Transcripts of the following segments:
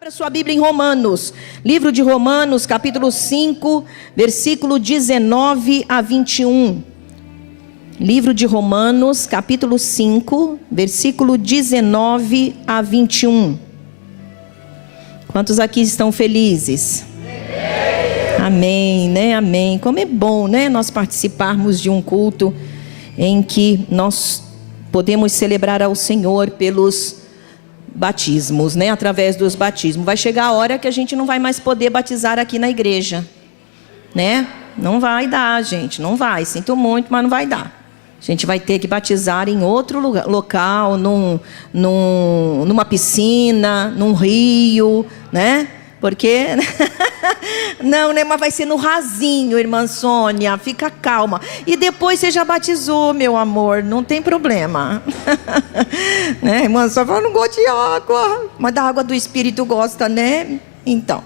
Abra sua Bíblia em Romanos, livro de Romanos, capítulo 5, versículo 19 a 21. Livro de Romanos, capítulo 5, versículo 19 a 21. Quantos aqui estão felizes? Amém, né? Amém. Como é bom, né? Nós participarmos de um culto em que nós podemos celebrar ao Senhor pelos batismos, né? Através dos batismos. Vai chegar a hora que a gente não vai mais poder batizar aqui na igreja, né? Não vai dar, gente, não vai. Sinto muito, mas não vai dar. A gente vai ter que batizar em outro local, numa piscina, num rio, né? Porque, não, né? Mas vai ser no rasinho, irmã Sônia, fica calma. E depois você já batizou, meu amor, não tem problema. Né? Irmã Sônia fala, não gosto de água, mas da água do Espírito gosta, né? Então,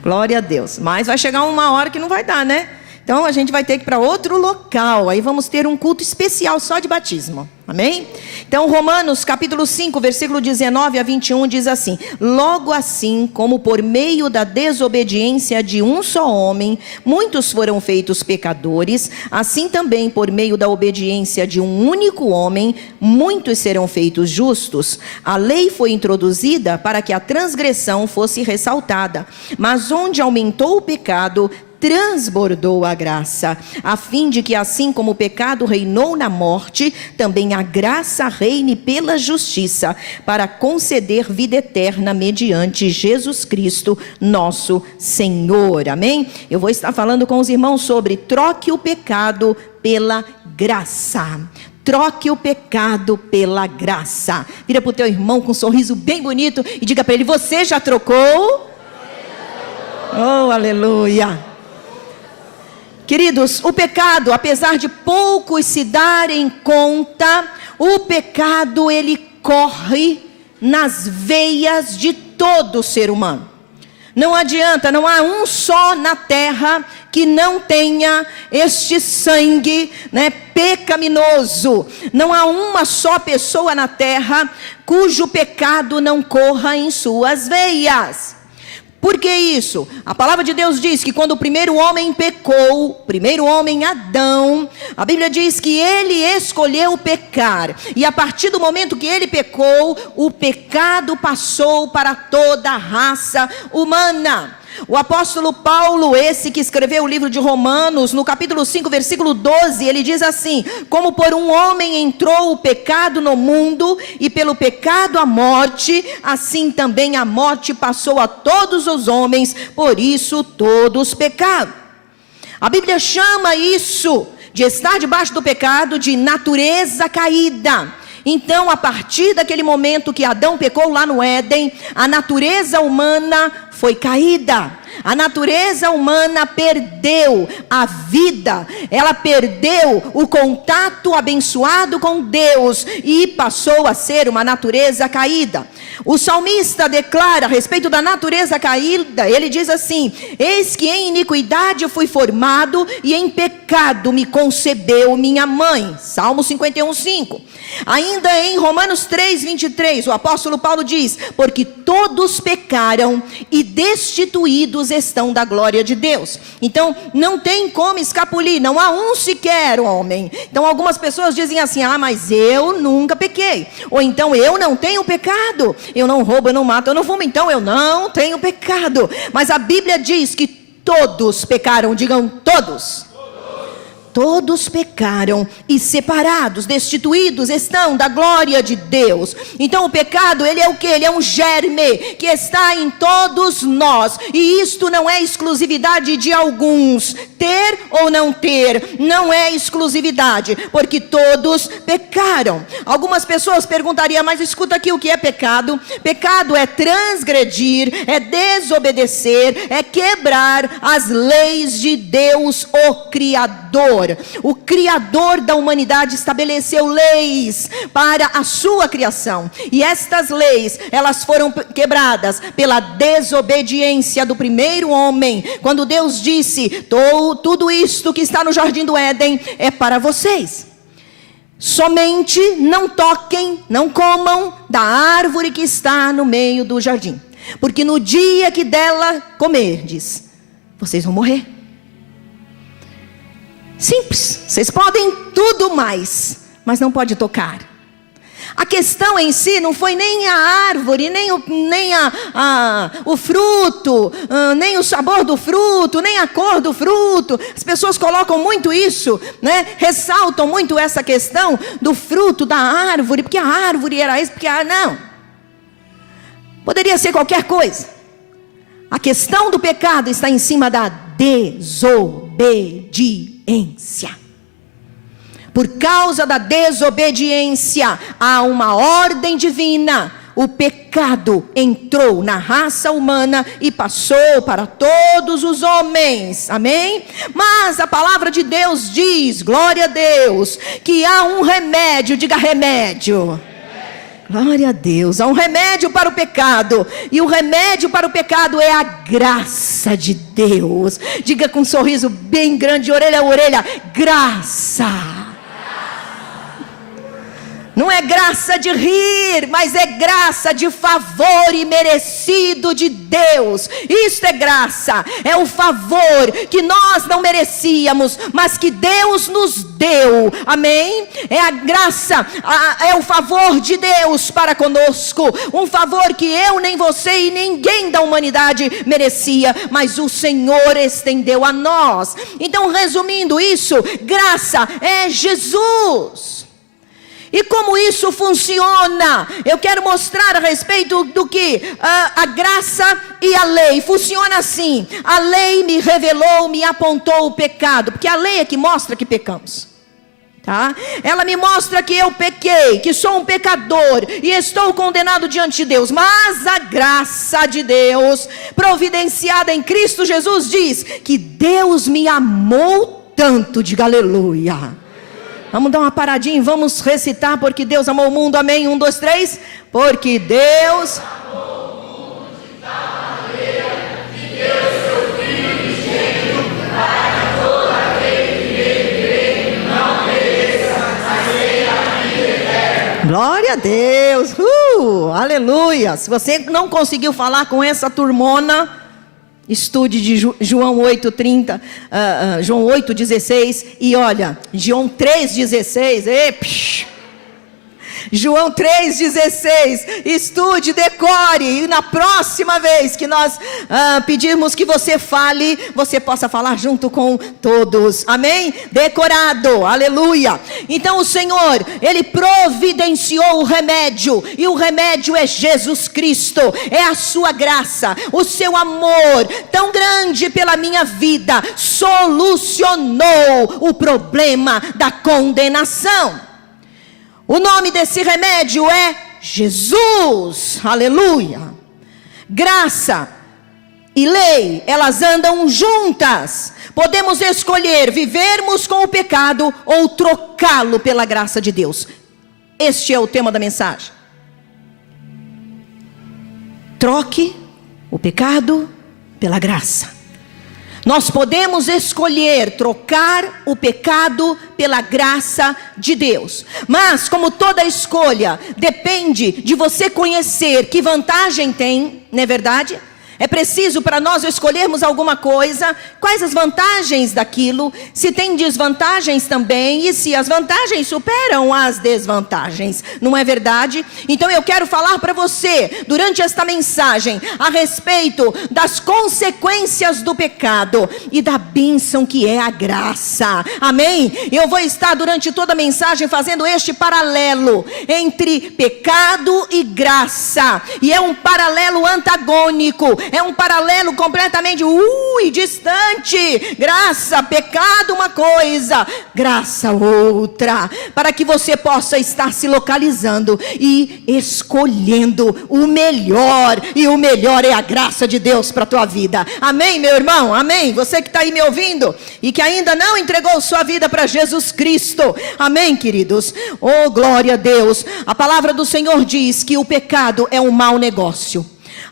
glória a Deus. Mas vai chegar uma hora que não vai dar, né? Então a gente vai ter que ir para outro local. Aí vamos ter um culto especial só de batismo. Amém? Então Romanos capítulo 5, versículo 19 a 21 diz assim: logo assim como por meio da desobediência de um só homem muitos foram feitos pecadores, assim também por meio da obediência de um único homem muitos serão feitos justos. A lei foi introduzida para que a transgressão fosse ressaltada, mas onde aumentou o pecado, transbordou a graça, a fim de que assim como o pecado reinou na morte, também a graça reine pela justiça, para conceder vida eterna mediante Jesus Cristo, nosso Senhor. Amém? Eu vou estar falando com os irmãos sobre troque o pecado pela graça. Troque o pecado pela graça. Vira para o teu irmão com um sorriso bem bonito e diga para ele: você já trocou? Oh, aleluia! Queridos, o pecado, apesar de poucos se darem conta, o pecado ele corre nas veias de todo ser humano. Não adianta, não há um só na terra que não tenha este sangue, né, pecaminoso. Não há uma só pessoa na terra cujo pecado não corra em suas veias. Por que isso? A palavra de Deus diz que quando o primeiro homem pecou, o primeiro homem Adão, a Bíblia diz que ele escolheu pecar. E a partir do momento que ele pecou, o pecado passou para toda a raça humana. O apóstolo Paulo, esse que escreveu o livro de Romanos, no capítulo 5, versículo 12, ele diz assim: como por um homem entrou o pecado no mundo, e pelo pecado a morte, assim também a morte passou a todos os homens, por isso todos pecaram. A Bíblia chama isso de estar debaixo do pecado de natureza caída. Então, a partir daquele momento que Adão pecou lá no Éden, a natureza humana foi caída. A natureza humana perdeu a vida, ela perdeu o contato abençoado com Deus e passou a ser uma natureza caída. O salmista declara a respeito da natureza caída, ele diz assim: eis que em iniquidade fui formado e em pecado me concebeu minha mãe. Salmo 51:5. Ainda em Romanos 3:23, o apóstolo Paulo diz: porque todos pecaram e destituídos estão da glória de Deus. Então não tem como escapulir, não há um sequer homem. Então algumas pessoas dizem assim: ah, mas eu nunca pequei, ou então eu não tenho pecado, eu não roubo, eu não mato, eu não fumo, então eu não tenho pecado. Mas a Bíblia diz que todos pecaram, digam todos. Todos pecaram e separados, destituídos estão da glória de Deus. Então o pecado, ele é o quê? Ele é um germe que está em todos nós. E isto não é exclusividade de alguns. Ter ou não ter, não é exclusividade, porque todos pecaram. Algumas pessoas perguntariam: mas escuta aqui, o que é pecado? Pecado é transgredir, é desobedecer, é quebrar as leis de Deus, o Criador. O Criador da humanidade estabeleceu leis para a sua criação, e estas leis, elas foram quebradas pela desobediência do primeiro homem, quando Deus disse: tudo isto que está no jardim do Éden é para vocês. Somente não toquem, não comam da árvore que está no meio do jardim. porque no dia que dela comerdes, vocês vão morrer. Simples. Vocês podem tudo mais, mas não pode tocar. A questão em si não foi nem a árvore, nem o fruto, nem o sabor do fruto, nem a cor do fruto. As pessoas colocam muito isso, né? Ressaltam muito essa questão do fruto da árvore, porque a árvore era isso, porque não. Poderia ser qualquer coisa. A questão do pecado está em cima da desobediência. Por causa da desobediência, há uma ordem divina. O pecado entrou na raça humana e passou para todos os homens. Amém? Mas a palavra de Deus diz, glória a Deus, que há um remédio. Diga remédio. Glória a Deus, há um remédio para o pecado. E o remédio para o pecado é a graça de Deus. Diga com um sorriso bem grande, orelha a orelha, graça. Não é graça de rir, mas é graça de favor imerecido de Deus. Isso é graça, é o favor que nós não merecíamos, mas que Deus nos deu. Amém? É a graça, é o favor de Deus para conosco. Um favor que eu, nem você e ninguém da humanidade merecia, mas o Senhor estendeu a nós. Então, resumindo isso, graça é Jesus. E como isso funciona? Eu quero mostrar a respeito do que a graça e a lei. Funciona assim. A lei me revelou, me apontou o pecado. Porque a lei é que mostra que pecamos. Tá? Ela me mostra que eu pequei, que sou um pecador e estou condenado diante de Deus. Mas a graça de Deus, providenciada em Cristo Jesus, diz que Deus me amou tanto. Diga aleluia. Vamos dar uma paradinha e vamos recitar. Porque Deus amou o mundo, amém? 1, 2, 3. Porque Deus amou o mundo de tal maneira que deu seu Filho unigênito para que todo aquele que nele crê não pereça, mas tenha a vida eterna. Glória a Deus, aleluia. Se você não conseguiu falar com essa turmona, estude de João 8:30, João 8:16 e olha, João 3:16, João 3:16, estude, decore, e na próxima vez que nós pedirmos que você fale, você possa falar junto com todos, amém? Decorado, aleluia. Então o Senhor, Ele providenciou o remédio, e o remédio é Jesus Cristo, é a sua graça, o seu amor tão grande pela minha vida, solucionou o problema da condenação. O nome desse remédio é Jesus, aleluia. Graça e lei, elas andam juntas. Podemos escolher vivermos com o pecado ou trocá-lo pela graça de Deus. Este é o tema da mensagem. Troque o pecado pela graça. Nós podemos escolher trocar o pecado pela graça de Deus. Mas como toda escolha depende de você conhecer que vantagem tem, não é verdade? É preciso para nós escolhermos alguma coisa, quais as vantagens daquilo, se tem desvantagens também, e se as vantagens superam as desvantagens, não é verdade? Então eu quero falar para você, durante esta mensagem, a respeito das consequências do pecado e da bênção que é a graça, amém? Eu vou estar durante toda a mensagem fazendo este paralelo entre pecado e graça, e é um paralelo antagônico, é um paralelo completamente distante. Graça, pecado uma coisa, graça outra, para que você possa estar se localizando e escolhendo o melhor, e o melhor é a graça de Deus para a tua vida, amém, meu irmão, amém? Você que está aí me ouvindo e que ainda não entregou sua vida para Jesus Cristo, amém, queridos? Oh, glória a Deus. A palavra do Senhor diz que o pecado é um mau negócio.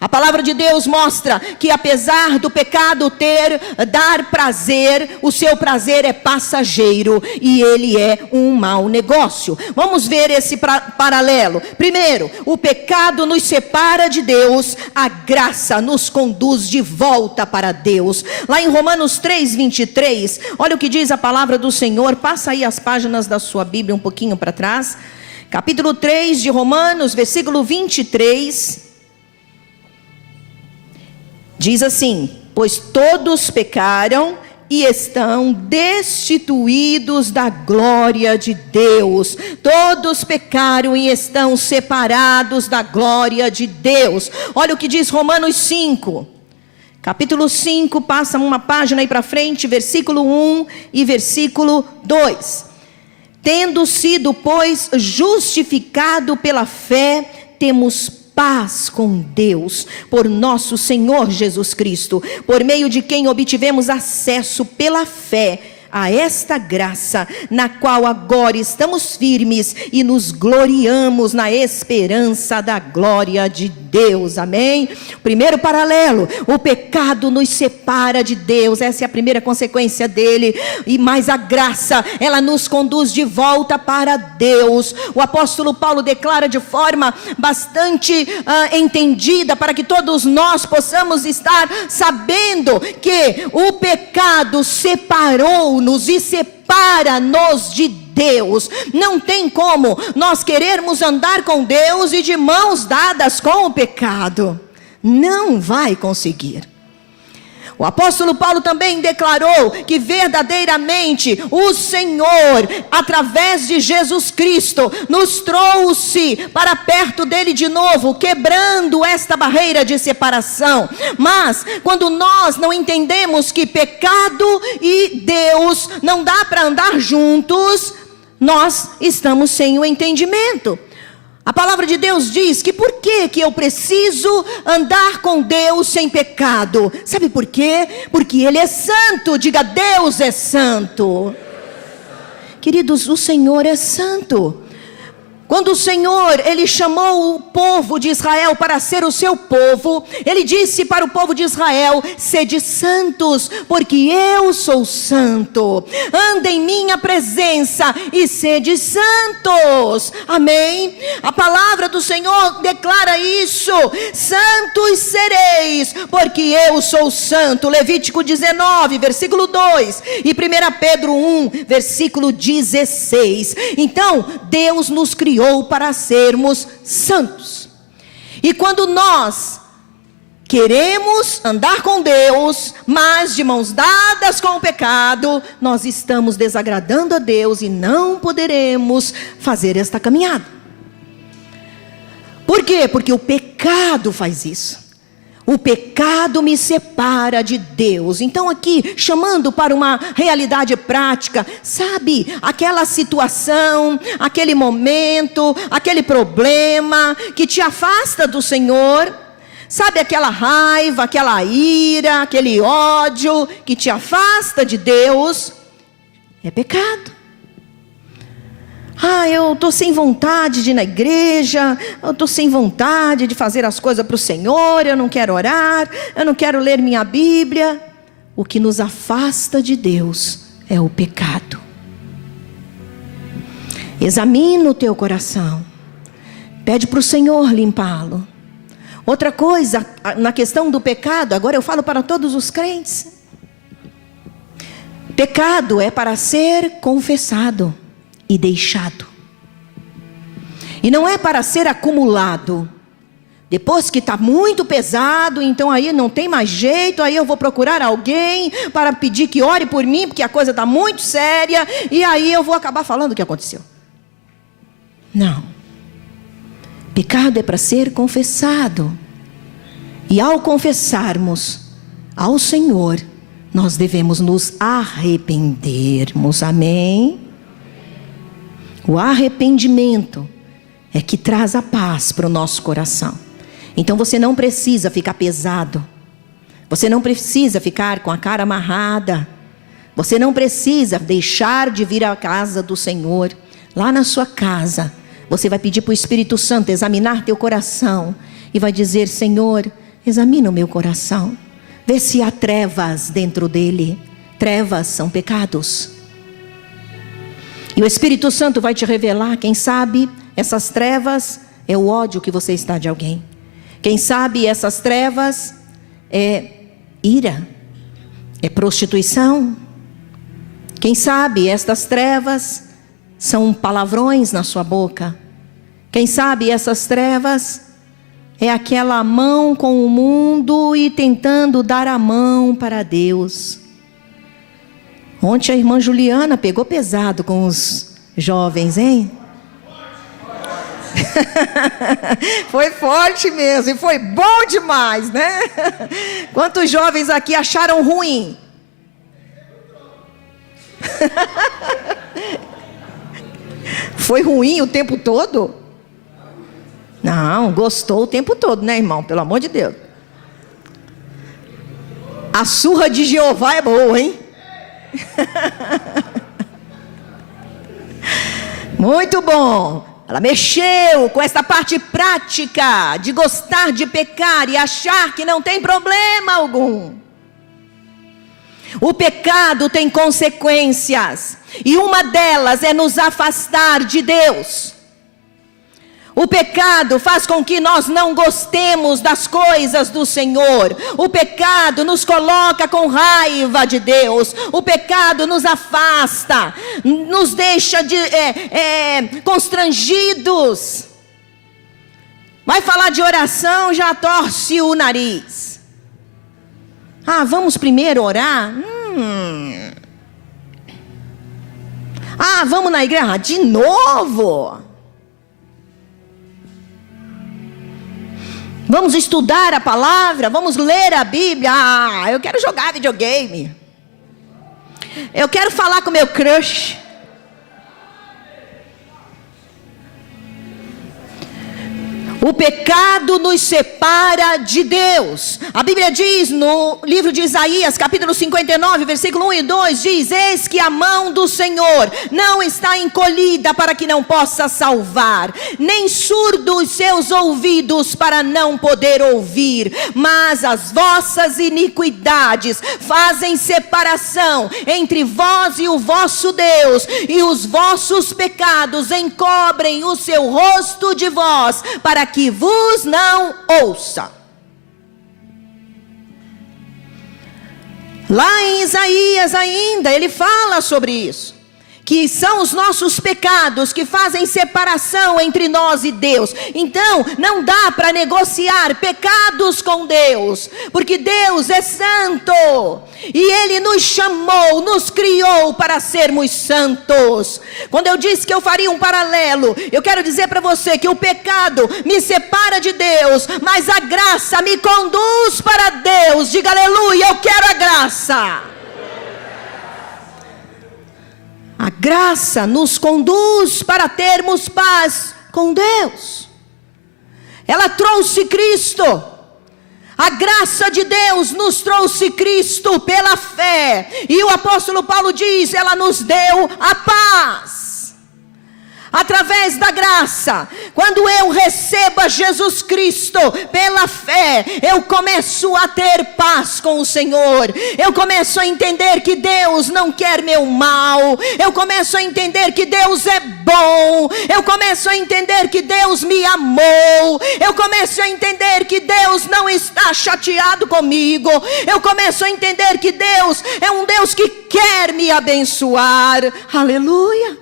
A palavra de Deus mostra que apesar do pecado dar prazer, o seu prazer é passageiro e ele é um mau negócio. Vamos ver esse paralelo. Primeiro, o pecado nos separa de Deus, a graça nos conduz de volta para Deus. Lá em Romanos 3:23, olha o que diz a palavra do Senhor. Passa aí as páginas da sua Bíblia um pouquinho para trás. Capítulo 3 de Romanos, versículo 23. Diz assim: pois todos pecaram e estão destituídos da glória de Deus. Todos pecaram e estão separados da glória de Deus. Olha o que diz Romanos 5. Capítulo 5, passa uma página aí para frente, versículo 1 e versículo 2. Tendo sido, pois, justificado pela fé, temos paz com Deus, por nosso Senhor Jesus Cristo, por meio de quem obtivemos acesso pela fé a esta graça, na qual agora estamos firmes e nos gloriamos na esperança da glória de Deus. Amém? Primeiro paralelo, o pecado nos separa de Deus, essa é a primeira consequência dele, mas a graça, ela nos conduz de volta para Deus. O apóstolo Paulo declara de forma bastante entendida, para que todos nós possamos estar sabendo que o pecado separou-nos e separa-nos de Deus. Não tem como nós querermos andar com Deus e de mãos dadas com o pecado. Não vai conseguir. O apóstolo Paulo também declarou que verdadeiramente o Senhor, através de Jesus Cristo, nos trouxe para perto dele de novo, quebrando esta barreira de separação. Mas quando nós não entendemos que pecado e Deus não dá para andar juntos, nós estamos sem o entendimento. A palavra de Deus diz que por que eu preciso andar com Deus sem pecado? Sabe por quê? Porque Ele é santo. Diga: Deus é santo. Queridos, o Senhor é santo. Quando o Senhor, Ele chamou o povo de Israel para ser o seu povo, Ele disse para o povo de Israel: sede santos, porque eu sou santo. Anda em minha presença e sede santos. Amém? A palavra do Senhor declara isso: santos sereis, porque eu sou santo. Levítico 19, versículo 2, e 1 Pedro 1, versículo 16. Então, Deus nos criou para sermos santos. E quando nós queremos andar com Deus, mas de mãos dadas com o pecado, nós estamos desagradando a Deus e não poderemos fazer esta caminhada. Por quê? Porque o pecado faz isso. O pecado me separa de Deus. Então aqui, chamando para uma realidade prática, sabe, aquela situação, aquele momento, aquele problema que te afasta do Senhor, sabe, aquela raiva, aquela ira, aquele ódio que te afasta de Deus, é pecado. Eu estou sem vontade de ir na igreja, eu estou sem vontade de fazer as coisas para o Senhor, eu não quero orar, eu não quero ler minha Bíblia. O que nos afasta de Deus é o pecado. Examina o teu coração, pede para o Senhor limpá-lo. Outra coisa, na questão do pecado, agora eu falo para todos os crentes. Pecado é para ser confessado e deixado. E não é para ser acumulado. Depois que está muito pesado, então aí não tem mais jeito, aí eu vou procurar alguém para pedir que ore por mim, porque a coisa está muito séria, e aí eu vou acabar falando o que aconteceu. Não. Pecado é para ser confessado. E ao confessarmos ao Senhor, nós devemos nos arrependermos. Amém? O arrependimento é que traz a paz para o nosso coração. Então você não precisa ficar pesado. Você não precisa ficar com a cara amarrada. Você não precisa deixar de vir à casa do Senhor. Lá na sua casa, você vai pedir para o Espírito Santo examinar teu coração. E vai dizer: Senhor, examina o meu coração, vê se há trevas dentro dele. Trevas são pecados. E o Espírito Santo vai te revelar, quem sabe essas trevas é o ódio que você está de alguém. Quem sabe essas trevas é ira, é prostituição. Quem sabe estas trevas são palavrões na sua boca. Quem sabe essas trevas é aquela mão com o mundo e tentando dar a mão para Deus. Ontem a irmã Juliana pegou pesado com os jovens, hein? Foi forte mesmo, e foi bom demais, né? Quantos jovens aqui acharam ruim? Foi ruim o tempo todo? Não, gostou o tempo todo, né, irmão? Pelo amor de Deus. A surra de Jeová é boa, hein? Muito bom. Ela mexeu com essa parte prática de gostar de pecar e achar que não tem problema algum. O pecado tem consequências, e uma delas é nos afastar de Deus. O pecado faz com que nós não gostemos das coisas do Senhor. O pecado nos coloca com raiva de Deus. O pecado nos afasta, nos deixa constrangidos. Vai falar de oração, já torce o nariz. Ah, vamos primeiro orar? Ah, vamos na igreja? De novo? Vamos estudar a palavra? Vamos ler a Bíblia? Ah, eu quero jogar videogame. Eu quero falar com meu crush. O pecado nos separa de Deus. A Bíblia diz no livro de Isaías, capítulo 59, versículo 1 e 2, diz: eis que a mão do Senhor não está encolhida para que não possa salvar, nem surdos seus ouvidos para não poder ouvir, mas as vossas iniquidades fazem separação entre vós e o vosso Deus, e os vossos pecados encobrem o seu rosto de vós, para que vos não ouça. Lá em Isaías ainda, ele fala sobre isso, que são os nossos pecados que fazem separação entre nós e Deus. Então, não dá para negociar pecados com Deus, porque Deus é santo, e Ele nos chamou, nos criou para sermos santos. Quando eu disse que eu faria um paralelo, eu quero dizer para você que o pecado me separa de Deus, mas a graça me conduz para Deus. Diga aleluia, eu quero a graça. A graça nos conduz para termos paz com Deus. Ela trouxe Cristo. A graça de Deus nos trouxe Cristo pela fé. E o apóstolo Paulo diz: ela nos deu a paz. Através da graça, quando eu recebo a Jesus Cristo pela fé, eu começo a ter paz com o Senhor. Eu começo a entender que Deus não quer meu mal. Eu começo a entender que Deus é bom. Eu começo a entender que Deus me amou. Eu começo a entender que Deus não está chateado comigo. Eu começo a entender que Deus é um Deus que quer me abençoar. Aleluia.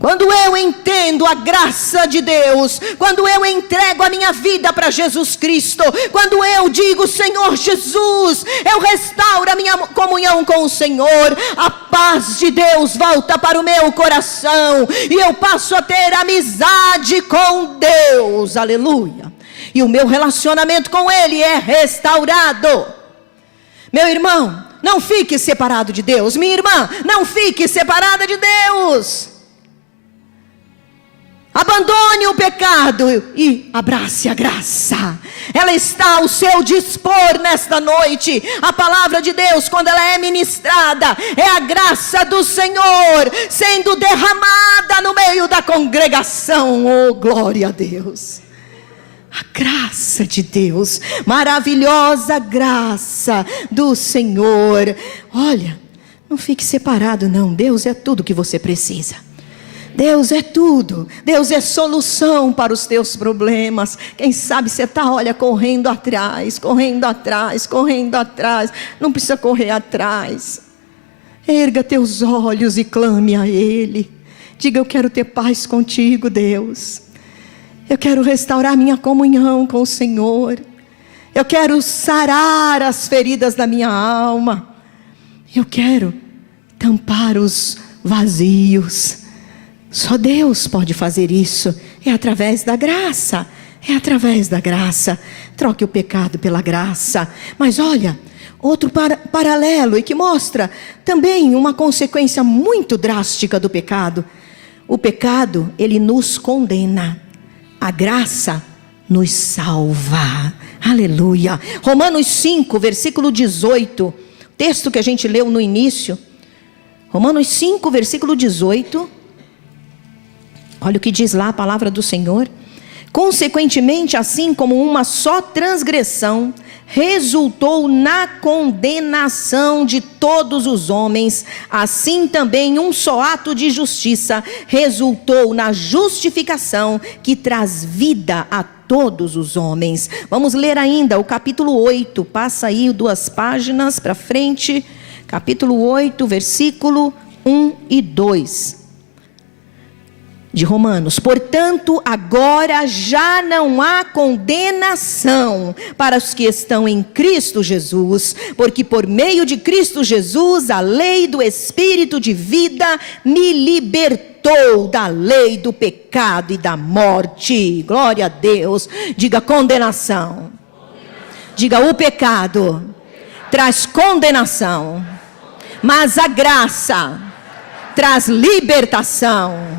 Quando eu entendo a graça de Deus, quando eu entrego a minha vida para Jesus Cristo, quando eu digo: Senhor Jesus, eu restauro a minha comunhão com o Senhor, a paz de Deus volta para o meu coração, e eu passo a ter amizade com Deus, aleluia, e o meu relacionamento com Ele é restaurado. Meu irmão, não fique separado de Deus. Minha irmã, não fique separada de Deus. Abandone o pecado e abrace a graça. Ela está ao seu dispor nesta noite. A palavra de Deus, quando ela é ministrada, é a graça do Senhor sendo derramada no meio da congregação. Oh, glória a Deus. A graça de Deus, maravilhosa graça do Senhor. Olha, não fique separado não. Deus é tudo que você precisa. Deus é tudo. Deus é solução para os teus problemas. Quem sabe você está, olha, correndo atrás, correndo atrás, correndo atrás. Não precisa correr atrás. Erga teus olhos e clame a Ele. Diga: eu quero ter paz contigo, Deus. Eu quero restaurar minha comunhão com o Senhor. Eu quero sarar as feridas da minha alma. Eu quero tampar os vazios. Só Deus pode fazer isso. É através da graça. É através da graça. Troque o pecado pela graça. Mas olha, outro paralelo e que mostra também uma consequência muito drástica do pecado. O pecado, ele nos condena. A graça nos salva. Aleluia. Romanos 5, versículo 18. Texto que a gente leu no início. Romanos 5, versículo 18. Olha o que diz lá a palavra do Senhor. Consequentemente, assim como uma só transgressão resultou na condenação de todos os homens, assim também um só ato de justiça resultou na justificação que traz vida a todos os homens. Vamos ler ainda o capítulo 8, passa aí 2 páginas para frente, capítulo 8, versículo 1 e 2. De Romanos: portanto, agora já não há condenação para os que estão em Cristo Jesus, porque por meio de Cristo Jesus, a lei do Espírito de vida me libertou da lei do pecado e da morte. Glória a Deus. Diga: condenação. Diga: o pecado traz condenação, mas a graça traz libertação.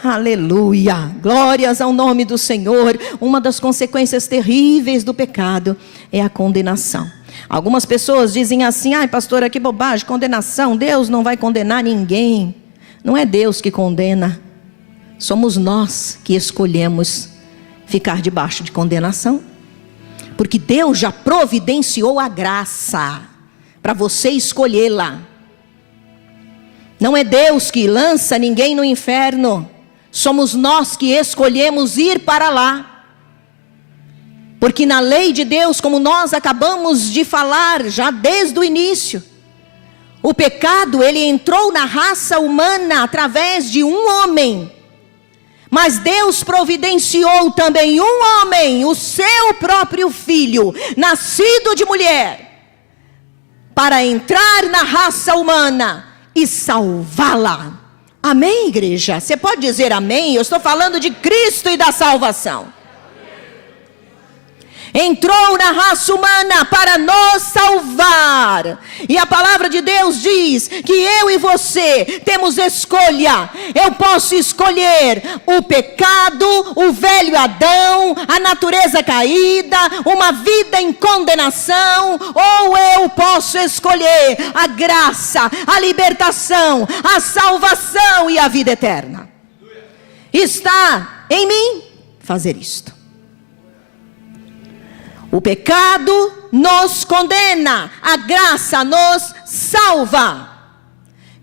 Aleluia, glórias ao nome do Senhor. Uma das consequências terríveis do pecado é a condenação. Algumas pessoas dizem assim: ai pastora, que bobagem, condenação, Deus não vai condenar ninguém. Não é Deus que condena, somos nós que escolhemos ficar debaixo de condenação. Porque Deus já providenciou a graça para você escolhê-la. Não é Deus que lança ninguém no inferno. Somos nós que escolhemos ir para lá. Porque na lei de Deus, como nós acabamos de falar já desde o início, o pecado, ele entrou na raça humana através de um homem. Mas Deus providenciou também um homem, o seu próprio filho, nascido de mulher, para entrar na raça humana e salvá-la. Amém, igreja? Você pode dizer amém? Eu estou falando de Cristo e da salvação. Entrou na raça humana para nos salvar. E a palavra de Deus diz que eu e você temos escolha. Eu posso escolher o pecado, o velho Adão, a natureza caída, uma vida em condenação, ou eu posso escolher a graça, a libertação, a salvação e a vida eterna. Está em mim fazer isto. O pecado nos condena, a graça nos salva.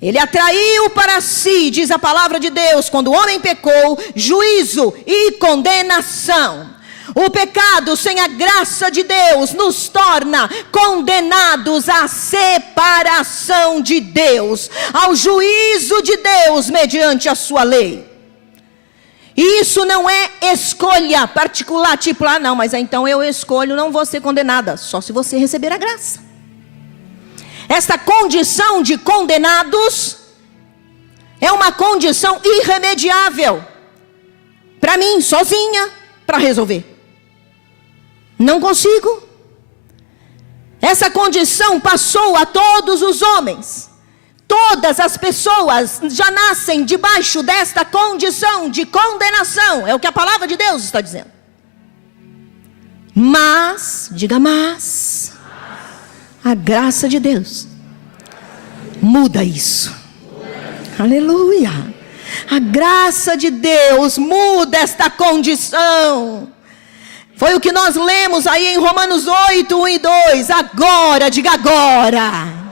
Ele atraiu para si, diz a palavra de Deus, quando o homem pecou, juízo e condenação. O pecado sem a graça de Deus nos torna condenados à separação de Deus, ao juízo de Deus mediante a sua lei. E isso não é escolha particular, tipo, não, mas então eu escolho, não vou ser condenada. Só se você receber a graça. Esta condição de condenados é uma condição irremediável. Para mim, sozinha, para resolver. Não consigo. Essa condição passou a todos os homens. Todas as pessoas já nascem debaixo desta condição de condenação. É o que a palavra de Deus está dizendo. Mas, diga mas, a graça de Deus muda isso. Aleluia. A graça de Deus muda esta condição. Foi o que nós lemos aí em Romanos 8, 1 e 2. Agora, diga agora.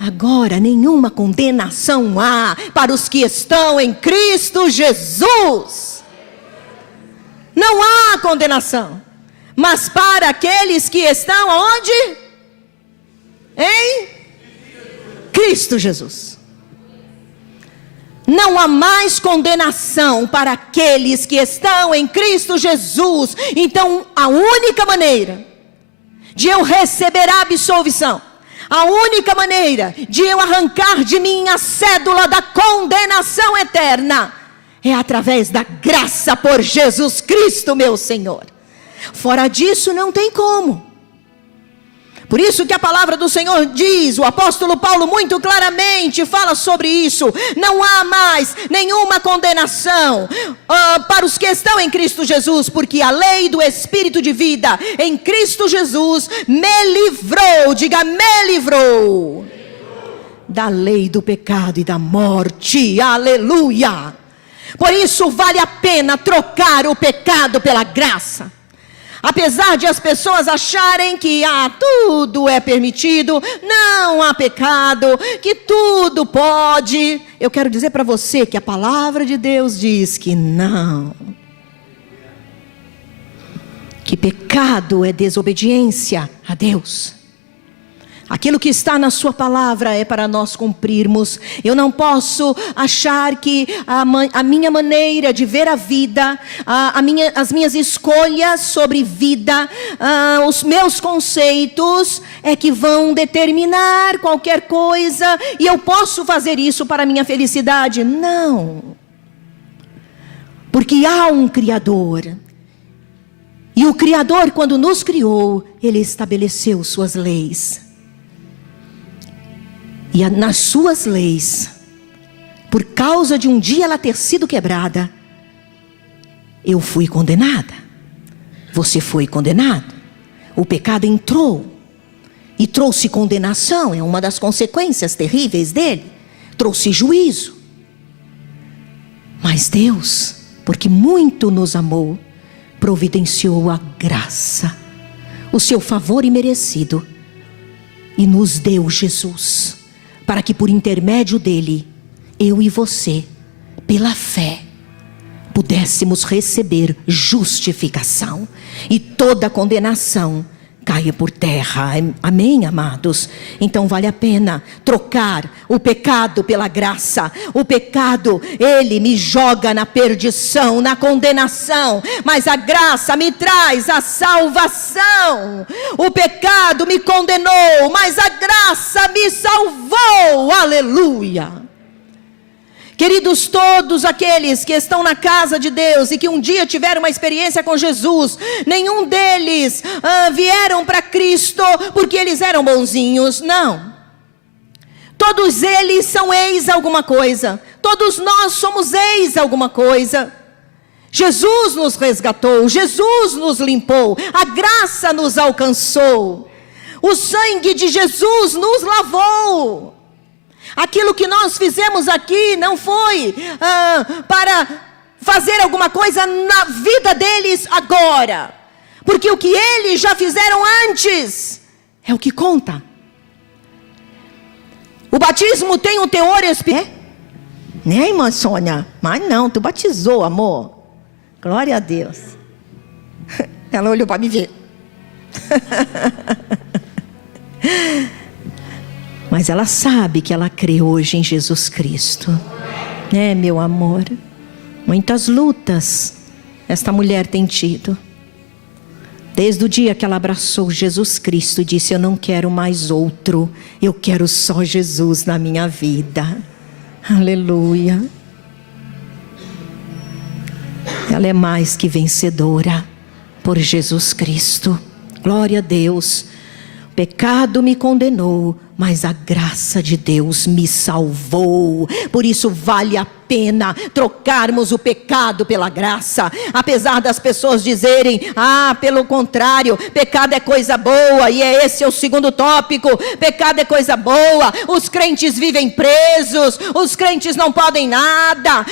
Agora nenhuma condenação há para os que estão em Cristo Jesus. Não há condenação. Mas para aqueles que estão onde? Em Cristo Jesus. Não há mais condenação para aqueles que estão em Cristo Jesus. Então a única maneira de eu receber a absolvição, a única maneira de eu arrancar de mim a cédula da condenação eterna, é através da graça por Jesus Cristo, meu Senhor. Fora disso não tem como. Por isso que a palavra do Senhor diz, o apóstolo Paulo muito claramente fala sobre isso. Não há mais nenhuma condenação para os que estão em Cristo Jesus, porque a lei do Espírito de vida em Cristo Jesus me livrou, diga me livrou, da lei do pecado e da morte, aleluia. Por isso vale a pena trocar o pecado pela graça. Apesar de as pessoas acharem que tudo é permitido, não há pecado, que tudo pode. Eu quero dizer para você que a palavra de Deus diz que não. Que pecado é desobediência a Deus. Aquilo que está na sua palavra é para nós cumprirmos. Eu não posso achar que a minha maneira de ver a vida, as minhas escolhas sobre vida, os meus conceitos é que vão determinar qualquer coisa e eu posso fazer isso para a minha felicidade. Não. Porque há um Criador. E o Criador, quando nos criou, Ele estabeleceu suas leis. E nas suas leis, por causa de um dia ela ter sido quebrada, eu fui condenada. Você foi condenado. O pecado entrou e trouxe condenação. É uma das consequências terríveis dele. Trouxe juízo. Mas Deus, porque muito nos amou, providenciou a graça, o seu favor imerecido, e nos deu Jesus, para que por intermédio dele, eu e você, pela fé, pudéssemos receber justificação, e toda condenação caia por terra. Amém, amados? Então vale a pena trocar o pecado pela graça. O pecado, ele me joga na perdição, na condenação, mas a graça me traz a salvação. O pecado me condenou, mas a graça me salvou. Aleluia. Queridos, todos aqueles que estão na casa de Deus e que um dia tiveram uma experiência com Jesus, nenhum deles vieram para Cristo porque eles eram bonzinhos, não. Todos eles são ex alguma coisa, todos nós somos ex alguma coisa. Jesus nos resgatou, Jesus nos limpou, a graça nos alcançou, o sangue de Jesus nos lavou. Aquilo que nós fizemos aqui não foi para fazer alguma coisa na vida deles agora. Porque o que eles já fizeram antes é o que conta. O batismo tem um teor espiritual. Né, irmã Sônia? Mas não, tu batizou, amor. Glória a Deus. Ela olhou para me ver. Mas ela sabe que ela crê hoje em Jesus Cristo. Né, meu amor? Muitas lutas esta mulher tem tido. Desde o dia que ela abraçou Jesus Cristo e disse: eu não quero mais outro, eu quero só Jesus na minha vida. Aleluia. Ela é mais que vencedora por Jesus Cristo. Glória a Deus. O pecado me condenou, mas a graça de Deus me salvou. Por isso vale a pena trocarmos o pecado pela graça. Apesar das pessoas dizerem, pelo contrário, pecado é coisa boa, e esse é o segundo tópico, pecado é coisa boa, os crentes vivem presos, os crentes não podem nada,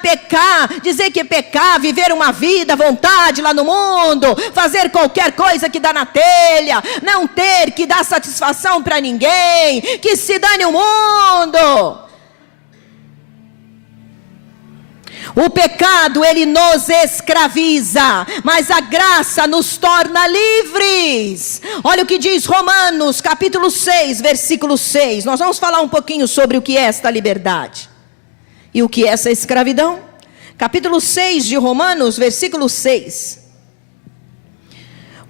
pecar, dizer que pecar, viver uma vida à vontade lá no mundo, fazer qualquer coisa que dá na telha, não ter que dar satisfação para ninguém, que se dane o mundo. O pecado, ele nos escraviza, mas a graça nos torna livres. Olha o que diz Romanos, capítulo 6, versículo 6. Nós vamos falar um pouquinho sobre o que é esta liberdade e o que é essa escravidão. Capítulo 6 de Romanos, versículo 6.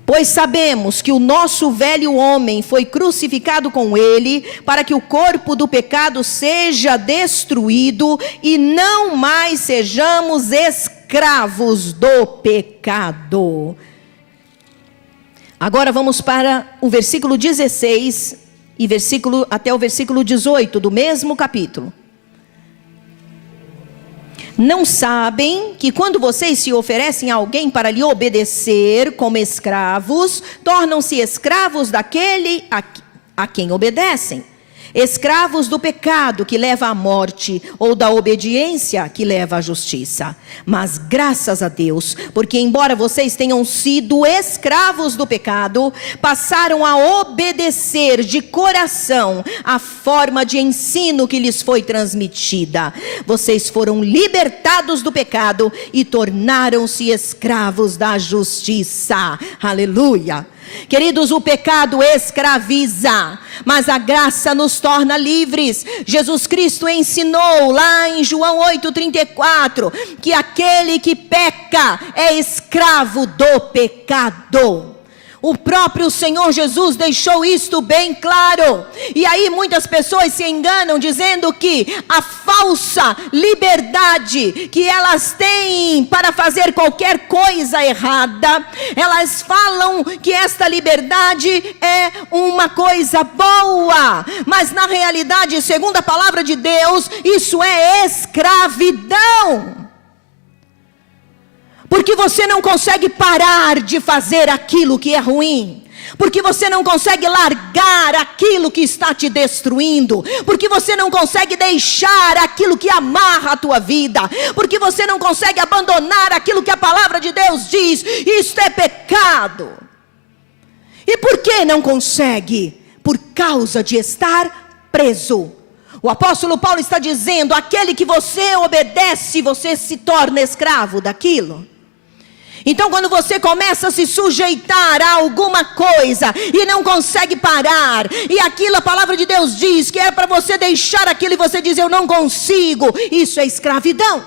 Pois sabemos que o nosso velho homem foi crucificado com ele, para que o corpo do pecado seja destruído e não mais sejamos escravos do pecado. Agora vamos para o versículo 16 e até o versículo 18 do mesmo capítulo. Não sabem que quando vocês se oferecem a alguém para lhe obedecer como escravos, tornam-se escravos daquele a quem obedecem. Escravos do pecado que leva à morte, ou da obediência que leva à justiça. Mas graças a Deus, porque embora vocês tenham sido escravos do pecado, passaram a obedecer de coração a forma de ensino que lhes foi transmitida. Vocês foram libertados do pecado e tornaram-se escravos da justiça. Aleluia! Queridos, o pecado escraviza, mas a graça nos torna livres. Jesus Cristo ensinou lá em João 8,34, que aquele que peca é escravo do pecado. O próprio Senhor Jesus deixou isto bem claro. E aí muitas pessoas se enganam dizendo que a falsa liberdade que elas têm para fazer qualquer coisa errada, elas falam que esta liberdade é uma coisa boa, mas na realidade, segundo a palavra de Deus, isso é escravidão. Porque você não consegue parar de fazer aquilo que é ruim. Porque você não consegue largar aquilo que está te destruindo. Porque você não consegue deixar aquilo que amarra a tua vida. Porque você não consegue abandonar aquilo que a palavra de Deus diz. Isto é pecado. E por que não consegue? Por causa de estar preso. O apóstolo Paulo está dizendo, aquele que você obedece, você se torna escravo daquilo. Então quando você começa a se sujeitar a alguma coisa e não consegue parar, e aquilo a palavra de Deus diz que é para você deixar aquilo e você diz eu não consigo, isso é escravidão.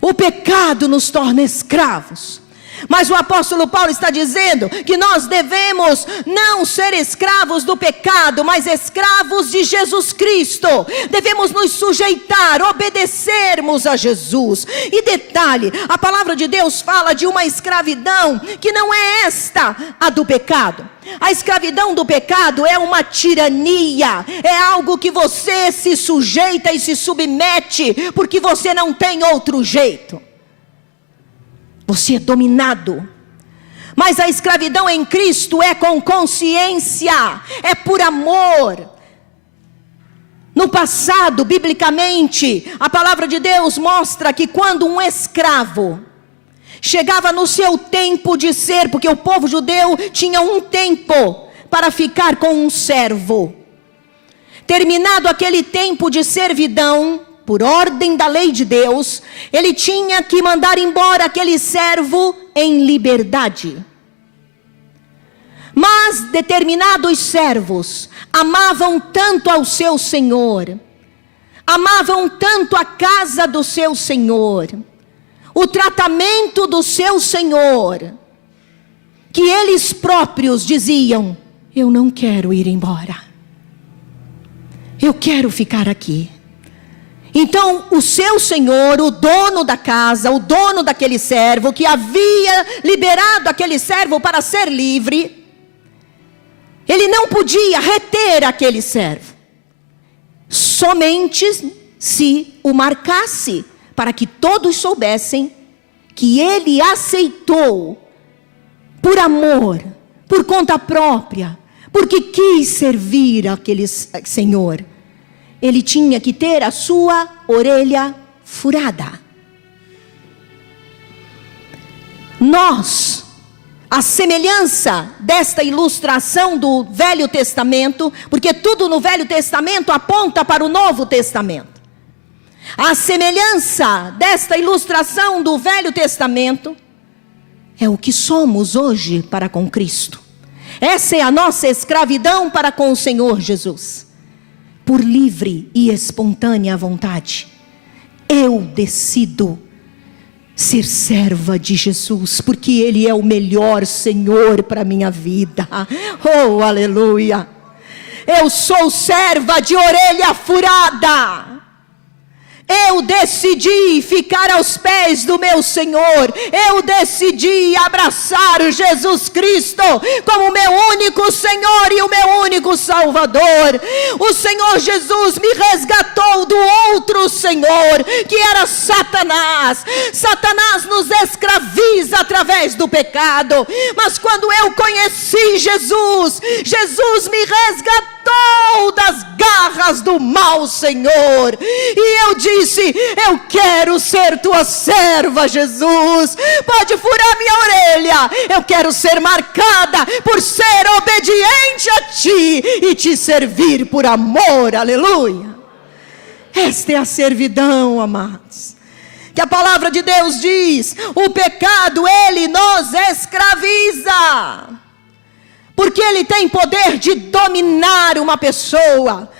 O pecado nos torna escravos. Mas o apóstolo Paulo está dizendo que nós devemos não ser escravos do pecado, mas escravos de Jesus Cristo. Devemos nos sujeitar, obedecermos a Jesus. E detalhe, a palavra de Deus fala de uma escravidão que não é esta, a do pecado. A escravidão do pecado é uma tirania, é algo que você se sujeita e se submete, porque você não tem outro jeito. Você é dominado. Mas a escravidão em Cristo é com consciência, é por amor. No passado, biblicamente, a palavra de Deus mostra que quando um escravo chegava no seu tempo de ser, porque o povo judeu tinha um tempo para ficar com um servo. Terminado aquele tempo de servidão, por ordem da lei de Deus, ele tinha que mandar embora aquele servo em liberdade. Mas determinados servos amavam tanto ao seu senhor, amavam tanto a casa do seu senhor, o tratamento do seu senhor, que eles próprios diziam, eu não quero ir embora, eu quero ficar aqui. Então o seu senhor, o dono da casa, o dono daquele servo, que havia liberado aquele servo para ser livre, Ele não podia reter aquele servo. Somente se o marcasse, para que todos soubessem que ele aceitou por amor, por conta própria, porque quis servir aquele senhor. Ele tinha que ter a sua orelha furada. Nós, a semelhança desta ilustração do Velho Testamento, porque tudo no Velho Testamento aponta para o Novo Testamento. A semelhança desta ilustração do Velho Testamento é o que somos hoje para com Cristo. Essa é a nossa escravidão para com o Senhor Jesus. Por livre e espontânea vontade, eu decido ser serva de Jesus, porque Ele é o melhor Senhor para a minha vida. Oh, aleluia! Eu sou serva de orelha furada. Eu decidi ficar aos pés do meu Senhor. Eu decidi abraçar Jesus Cristo como meu único Senhor e o meu único Salvador. O Senhor Jesus me resgatou do outro Senhor, que era Satanás. Satanás nos escraviza através do pecado. Mas quando eu conheci Jesus, Jesus me resgatou das garras do mau Senhor. E eu disse: eu quero ser tua serva, Jesus. Pode furar minha orelha. Eu quero ser marcada por ser obediente a ti e te servir por amor. Aleluia. Esta é a servidão, amados, que a palavra de Deus diz: o pecado, ele nos escraviza, porque ele tem poder de dominar uma pessoa.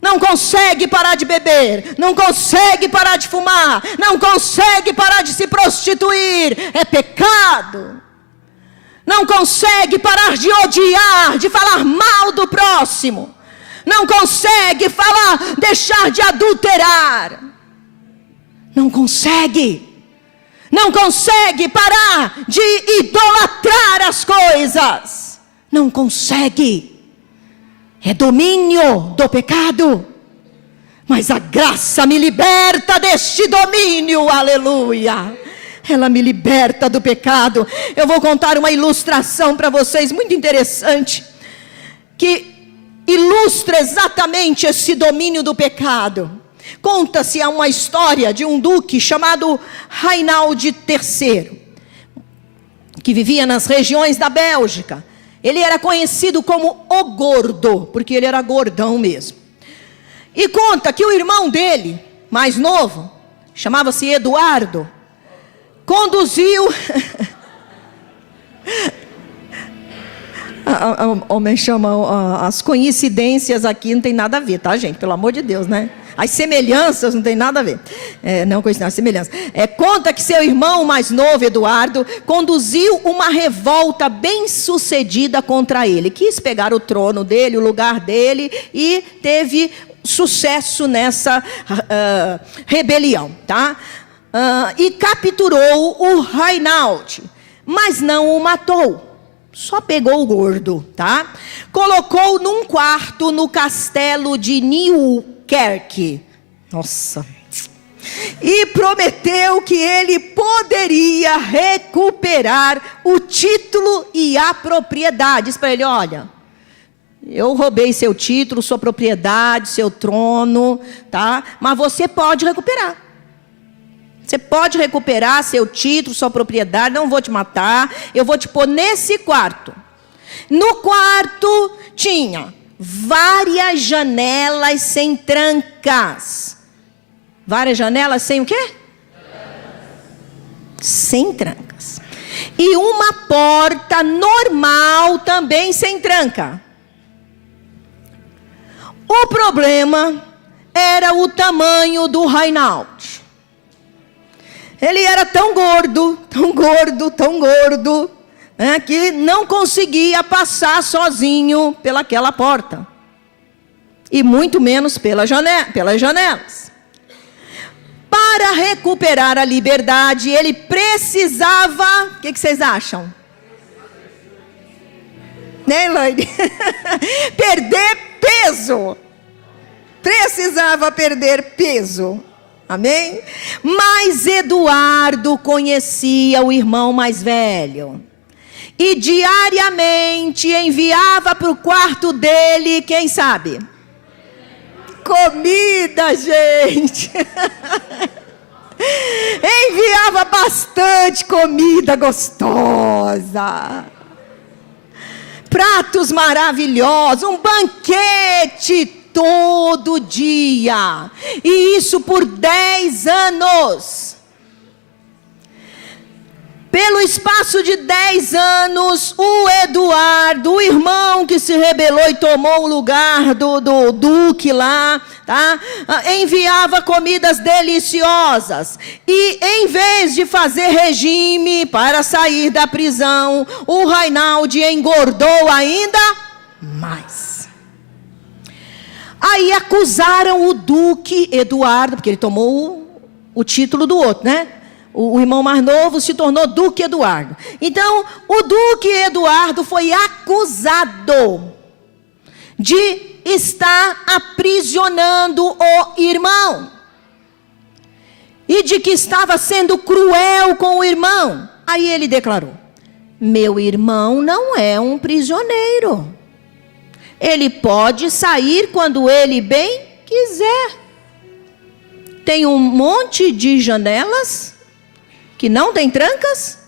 Não consegue parar de beber, não consegue parar de fumar, não consegue parar de se prostituir, é pecado. Não consegue parar de odiar, de falar mal do próximo, não consegue deixar de adulterar, não consegue parar de idolatrar as coisas, não consegue. É domínio do pecado, mas a graça me liberta deste domínio, aleluia. Ela me liberta do pecado. Eu vou contar uma ilustração para vocês muito interessante, que ilustra exatamente esse domínio do pecado. Conta-se uma história de um duque chamado Rainald III, que vivia nas regiões da Bélgica. Ele era conhecido como o Gordo, porque ele era gordão mesmo. E conta que o irmão dele, mais novo, chamava-se Eduardo, conduziu... As coincidências aqui não tem nada a ver, tá, gente? Pelo amor de Deus, né? As semelhanças não tem nada a ver. Não coincidência, semelhança. Conta que seu irmão mais novo, Eduardo, conduziu uma revolta bem sucedida contra ele. Quis pegar o trono dele, o lugar dele, e teve sucesso nessa rebelião, tá? E capturou o Rainald, mas não o matou. Só pegou o gordo, tá? Colocou num quarto no castelo de Newkirk. Nossa. E prometeu que ele poderia recuperar o título e a propriedade. Diz para ele: olha, eu roubei seu título, sua propriedade, seu trono, tá? Mas você pode recuperar. Você pode recuperar seu título, sua propriedade, não vou te matar, eu vou te pôr nesse quarto. No quarto tinha várias janelas sem trancas. Várias janelas sem o quê? Sem trancas. E uma porta normal também sem tranca. O problema era o tamanho do Rainald. Ele era tão gordo, né, que não conseguia passar sozinho pelaquela porta. E muito menos pelas janelas. Para recuperar a liberdade, ele precisava... O que vocês acham? né, Elaine? Perder peso. Precisava perder peso. Amém? Mas Eduardo conhecia o irmão mais velho. E diariamente enviava para o quarto dele, quem sabe? Comida, gente. Enviava bastante comida gostosa. Pratos maravilhosos, um banquete todo dia. E isso por 10 anos. Pelo espaço de 10 anos, o Eduardo, o irmão que se rebelou e tomou o lugar do duque lá, tá? Enviava comidas deliciosas. E em vez de fazer regime para sair da prisão, o Rainaldi engordou ainda mais. Aí acusaram o duque Eduardo, porque ele tomou o título do outro, né? O irmão mais novo se tornou Duque Eduardo. Então, o Duque Eduardo foi acusado de estar aprisionando o irmão. E de que estava sendo cruel com o irmão. Aí ele declarou: meu irmão não é um prisioneiro. Ele pode sair quando ele bem quiser. Tem um monte de janelas que não tem trancas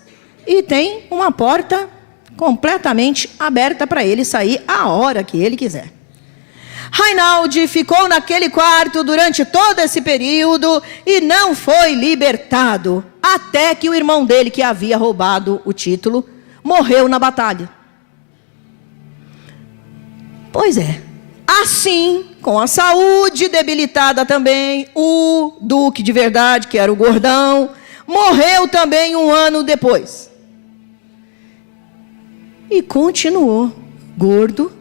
e tem uma porta completamente aberta para ele sair a hora que ele quiser. Rainaldi ficou naquele quarto durante todo esse período e não foi libertado, até que o irmão dele, que havia roubado o título, morreu na batalha. Pois é, assim, com a saúde debilitada também, o duque de verdade, que era o gordão, morreu também 1 ano depois. E continuou gordo.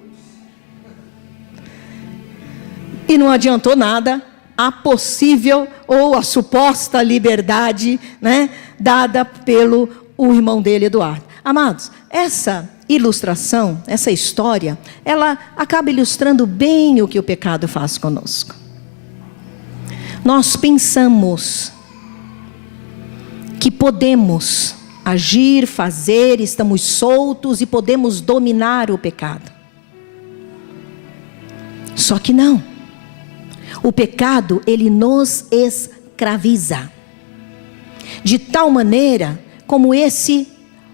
E não adiantou nada a possível ou a suposta liberdade, né, dada pelo o irmão dele, Eduardo. Amados, essa ilustração, essa história, ela acaba ilustrando bem o que o pecado faz conosco. Nós pensamos que podemos agir, fazer, estamos soltos e podemos dominar o pecado. Só que não. O pecado, ele nos escraviza. De tal maneira como esse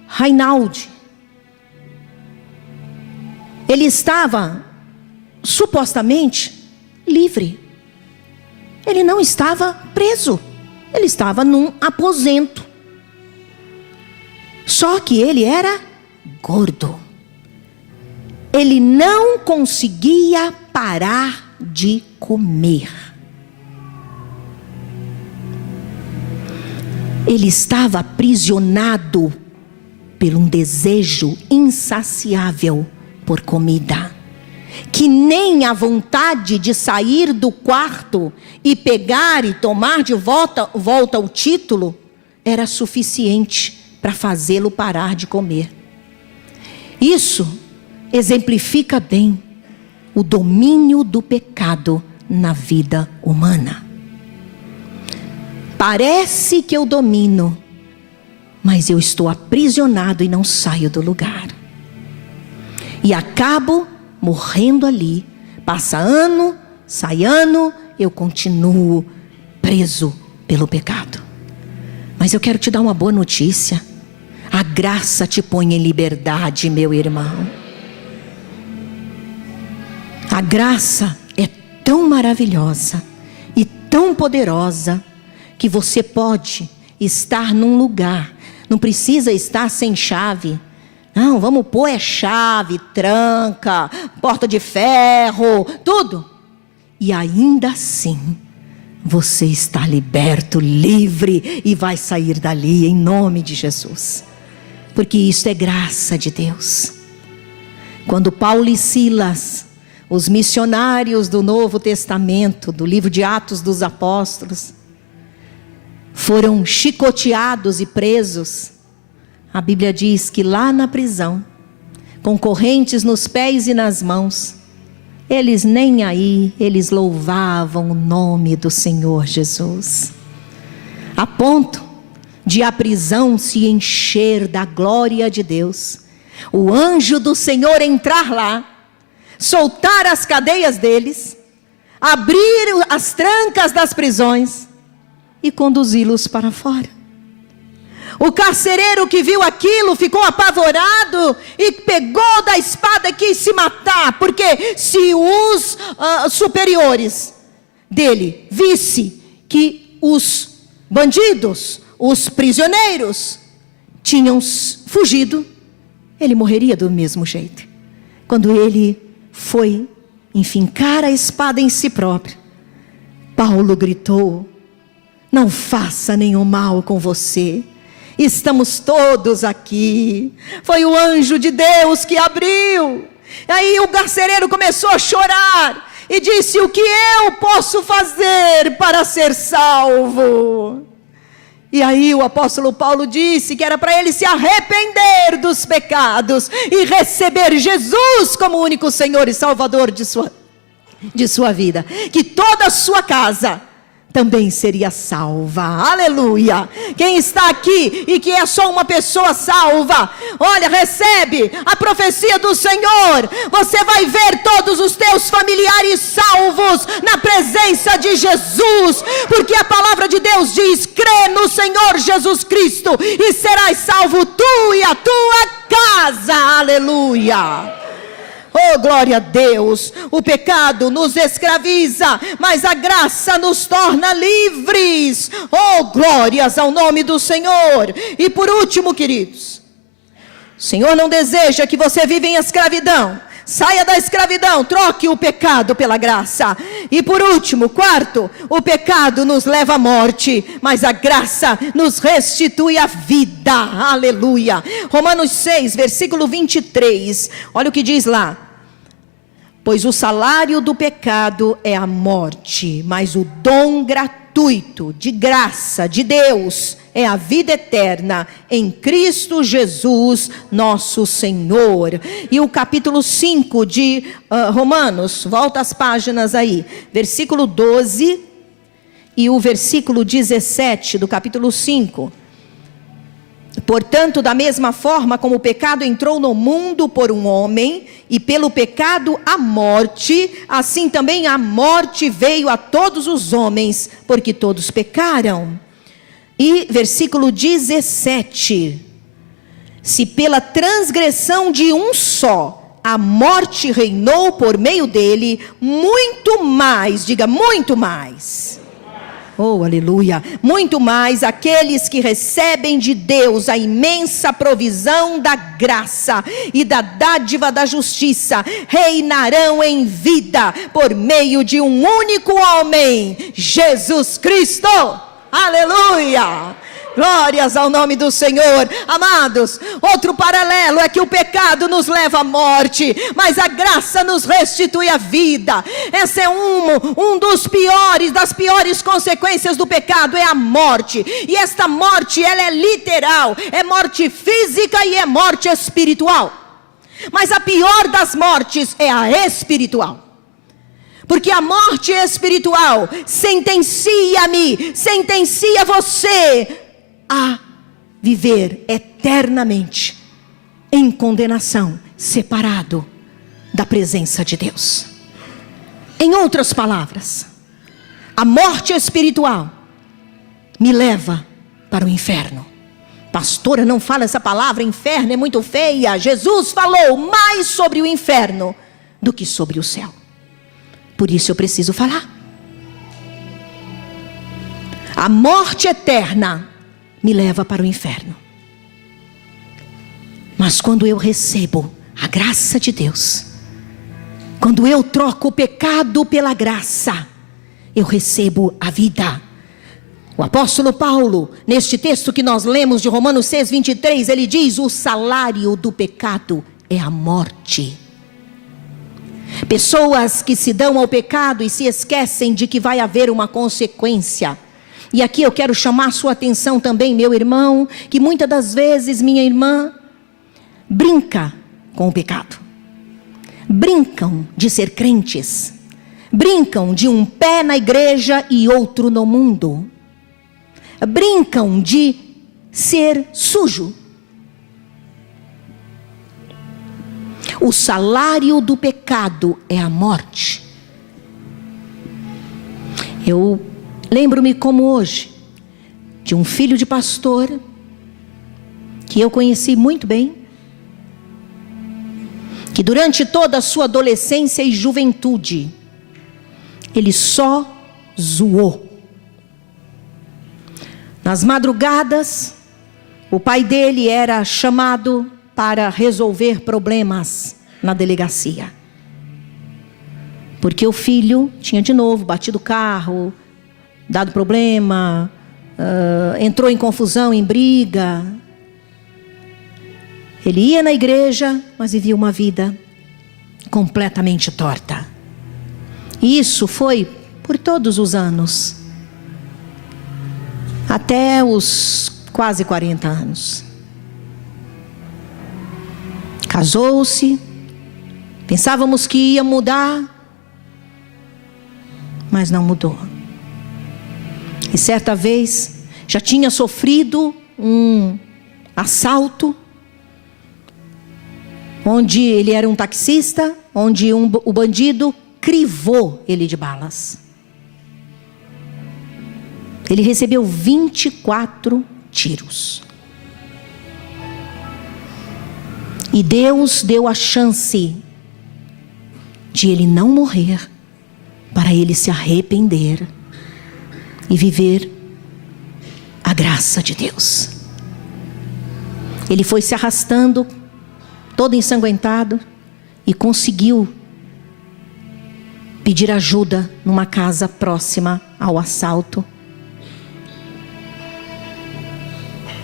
Rainaldi. Ele estava supostamente livre. Ele não estava preso. Ele estava num aposento. Só que ele era gordo. Ele não conseguia parar de comer. Ele estava aprisionado por um desejo insaciável por comida, que nem a vontade de sair do quarto e pegar e tomar de volta o título era suficiente para fazê-lo parar de comer. Isso exemplifica bem o domínio do pecado na vida humana. Parece que eu domino, mas eu estou aprisionado e não saio do lugar. E acabo morrendo ali. Passa ano, sai ano, eu continuo preso pelo pecado. Mas eu quero te dar uma boa notícia. A graça te põe em liberdade, meu irmão. A graça é tão maravilhosa e tão poderosa que você pode estar num lugar. Não precisa estar sem chave. Não, vamos pôr chave, tranca, porta de ferro, tudo. E ainda assim, você está liberto, livre e vai sair dali em nome de Jesus. Porque isso é graça de Deus. Quando Paulo e Silas, os missionários do Novo Testamento, do livro de Atos dos Apóstolos, foram chicoteados e presos, a Bíblia diz que lá na prisão, com correntes nos pés e nas mãos. Eles nem aí, eles louvavam o nome do Senhor Jesus, a ponto de a prisão se encher da glória de Deus. O anjo do Senhor entrar lá, soltar as cadeias deles, abrir as trancas das prisões e conduzi-los para fora. O carcereiro que viu aquilo ficou apavorado e pegou da espada e quis se matar, porque se os superiores dele visse que os bandidos, os prisioneiros tinham fugido, ele morreria do mesmo jeito. Quando ele foi enfincar a espada em si próprio, Paulo gritou: não faça nenhum mal com você, estamos todos aqui, foi o anjo de Deus que abriu. Aí o carcereiro começou a chorar e disse: o que eu posso fazer para ser salvo? E aí o apóstolo Paulo disse que era para ele se arrepender dos pecados e receber Jesus como único Senhor e Salvador de sua vida, que toda a sua casa também seria salva. Aleluia! Quem está aqui e que é só uma pessoa salva, olha, recebe a profecia do Senhor. Você vai ver todos os teus familiares salvos na presença de Jesus, porque a palavra de Deus diz: crê no Senhor Jesus Cristo e serás salvo, tu e a tua casa. Aleluia! Oh, glória a Deus. O pecado nos escraviza, mas a graça nos torna livres. Oh, glórias ao nome do Senhor. E por último, queridos, o Senhor não deseja que você viva em escravidão. Saia da escravidão, troque o pecado pela graça. E por último, quarto, o pecado nos leva à morte, mas a graça nos restitui a vida. Aleluia. Romanos 6, versículo 23, olha o que diz lá: pois o salário do pecado é a morte, mas o dom gratuito de graça de Deus é a vida eterna em Cristo Jesus nosso Senhor. E o capítulo 5 de Romanos, volta as páginas aí, versículo 12 e o versículo 17 do capítulo 5. Portanto, da mesma forma como o pecado entrou no mundo por um homem, e pelo pecado a morte, assim também a morte veio a todos os homens, porque todos pecaram. E versículo 17: se pela transgressão de um só a morte reinou por meio dele, muito mais, diga muito mais. Oh, aleluia! Muito mais aqueles que recebem de Deus a imensa provisão da graça e da dádiva da justiça, reinarão em vida por meio de um único homem, Jesus Cristo. Aleluia! Glórias ao nome do Senhor. Amados, outro paralelo é que o pecado nos leva à morte, mas a graça nos restitui a vida. Essa é das piores consequências do pecado, é a morte. E esta morte, ela é literal, é morte física e é morte espiritual. Mas a pior das mortes é a espiritual. Porque a morte espiritual sentencia-me, sentencia você a viver eternamente em condenação, separado da presença de Deus. Em outras palavras, a morte espiritual me leva para o inferno. Pastora, não fala essa palavra, inferno é muito feia. Jesus falou mais sobre o inferno do que sobre o céu. Por isso eu preciso falar. A morte eterna me leva para o inferno. Mas quando eu recebo a graça de Deus, quando eu troco o pecado pela graça, eu recebo a vida. O apóstolo Paulo, neste texto que nós lemos de Romanos 6, 23, ele diz: o salário do pecado é a morte. Pessoas que se dão ao pecado e se esquecem de que vai haver uma consequência. E aqui eu quero chamar a sua atenção também, meu irmão, que muitas das vezes, minha irmã, brinca com o pecado. Brincam de ser crentes. Brincam de um pé na igreja e outro no mundo. Brincam de ser sujo. O salário do pecado é a morte. Eu lembro-me como hoje de um filho de pastor que eu conheci muito bem, que durante toda a sua adolescência e juventude ele só zoou. Nas madrugadas, o pai dele era chamado para resolver problemas na delegacia, porque o filho tinha de novo batido o carro, dado problema, entrou em confusão, em briga. Ele ia na igreja, mas vivia uma vida completamente torta. E isso foi por todos os anos, até os quase 40 anos. Casou-se, pensávamos que ia mudar, mas não mudou. E certa vez já tinha sofrido um assalto, onde ele era um taxista, onde o bandido crivou ele de balas. Ele recebeu 24 tiros. E Deus deu a chance de ele não morrer, para ele se arrepender e viver a graça de Deus. Ele foi se arrastando, todo ensanguentado, e conseguiu pedir ajuda numa casa próxima ao assalto.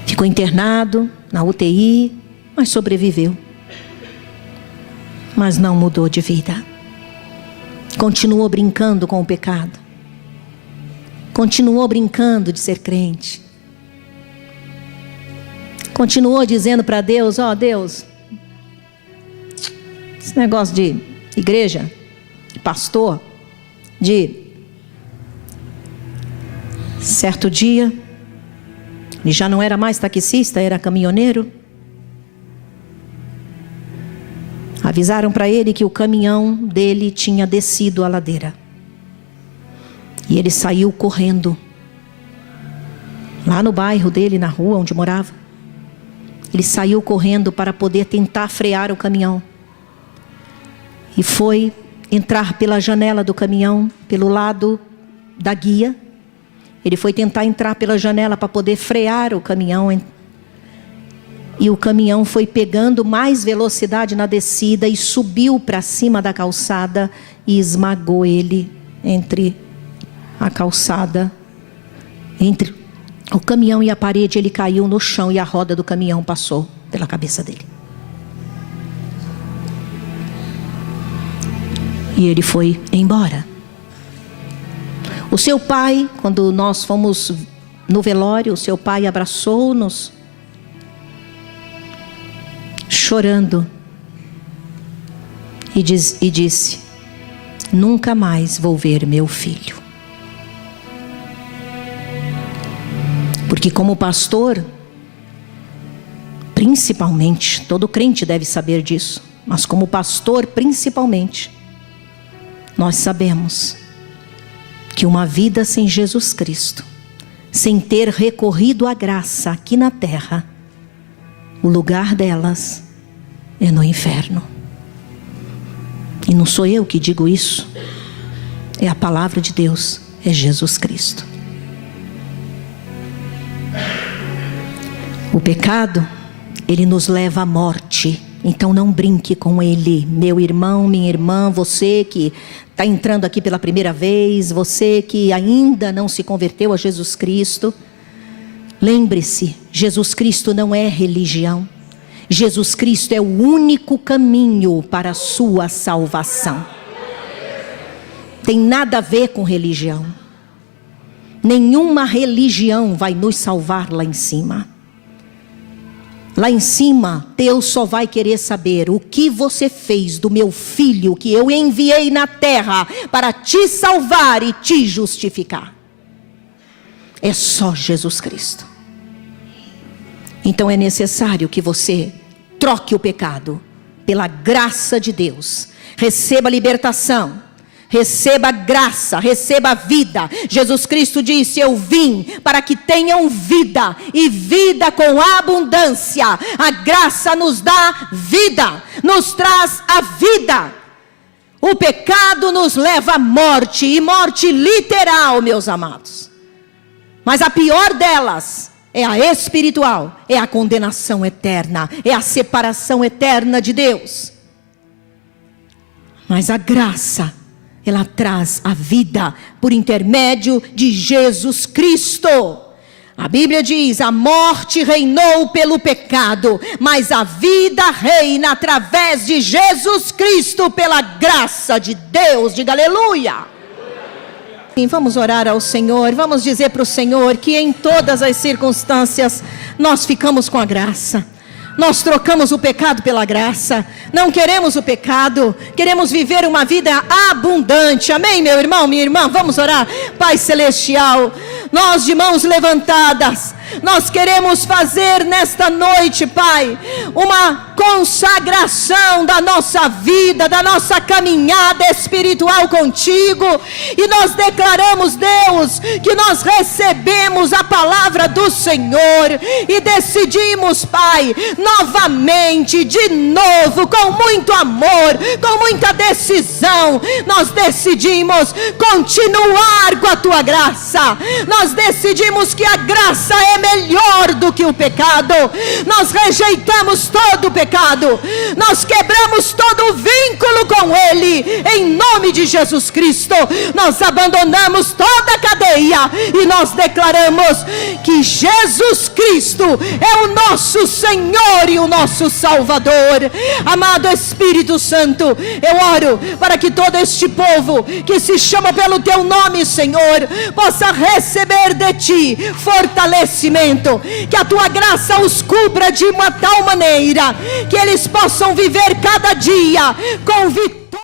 Ficou internado na UTI, mas sobreviveu. Mas não mudou de vida. Continuou brincando com o pecado. Continuou brincando de ser crente. Continuou dizendo para Deus: ó, Deus, esse negócio de igreja, de pastor, de... Certo dia, ele já não era mais taxista, era caminhoneiro. Avisaram para ele que o caminhão dele tinha descido a ladeira. E ele saiu correndo. Lá no bairro dele, na rua onde morava. Ele saiu correndo para poder tentar frear o caminhão. E foi entrar pela janela do caminhão, pelo lado da guia. Ele foi tentar entrar pela janela para poder frear o caminhão. E o caminhão foi pegando mais velocidade na descida e subiu para cima da calçada e esmagou ele entre a calçada, entre o caminhão e a parede. Ele caiu no chão e a roda do caminhão passou pela cabeça dele. E ele foi embora. O seu pai, quando nós fomos no velório, o seu pai abraçou-nos, chorando, e disse: nunca mais vou ver meu filho. Porque como pastor, principalmente, todo crente deve saber disso, mas como pastor principalmente, nós sabemos que uma vida sem Jesus Cristo, sem ter recorrido à graça aqui na terra, o lugar delas é no inferno. E não sou eu que digo isso, é a palavra de Deus, é Jesus Cristo. O pecado, ele nos leva à morte. Então não brinque com ele, meu irmão, minha irmã, você que está entrando aqui pela primeira vez, você que ainda não se converteu a Jesus Cristo. Lembre-se, Jesus Cristo não é religião. Jesus Cristo é o único caminho para a sua salvação. Tem nada a ver com religião. Nenhuma religião vai nos salvar lá em cima. Lá em cima, Deus só vai querer saber o que você fez do meu filho que eu enviei na terra para te salvar e te justificar. É só Jesus Cristo. Então é necessário que você troque o pecado pela graça de Deus. Receba libertação, receba graça, receba vida. Jesus Cristo disse: eu vim para que tenham vida e vida com abundância. A graça nos dá vida, nos traz a vida. O pecado nos leva à morte, e morte literal, meus amados. Mas a pior delas é a espiritual, é a condenação eterna, é a separação eterna de Deus. Mas a graça, ela traz a vida por intermédio de Jesus Cristo. A Bíblia diz: a morte reinou pelo pecado, mas a vida reina através de Jesus Cristo, pela graça de Deus. Diga aleluia. Vamos orar ao Senhor, vamos dizer para o Senhor que em todas as circunstâncias nós ficamos com a graça. Nós trocamos o pecado pela graça. Não queremos o pecado, queremos viver uma vida abundante. Amém, meu irmão, minha irmã? Vamos orar. Pai celestial, nós de mãos levantadas, nós queremos fazer nesta noite, Pai, uma consagração da nossa vida, da nossa caminhada espiritual contigo. E nós declaramos, Deus, que nós recebemos a palavra do Senhor e decidimos, Pai, novamente, de novo, com muito amor, com muita decisão, nós decidimos continuar com a Tua graça. Nós decidimos que a graça é melhor do que o pecado. Nós rejeitamos todo o pecado, nós quebramos todo o vínculo com ele, em nome de Jesus Cristo. Nós abandonamos toda a cadeia e nós declaramos que Jesus Cristo é o nosso Senhor e o nosso Salvador. Amado Espírito Santo, eu oro para que todo este povo que se chama pelo teu nome, Senhor, possa receber de ti fortalecimento, que a tua graça os cubra de uma tal maneira que eles possam viver cada dia com vitória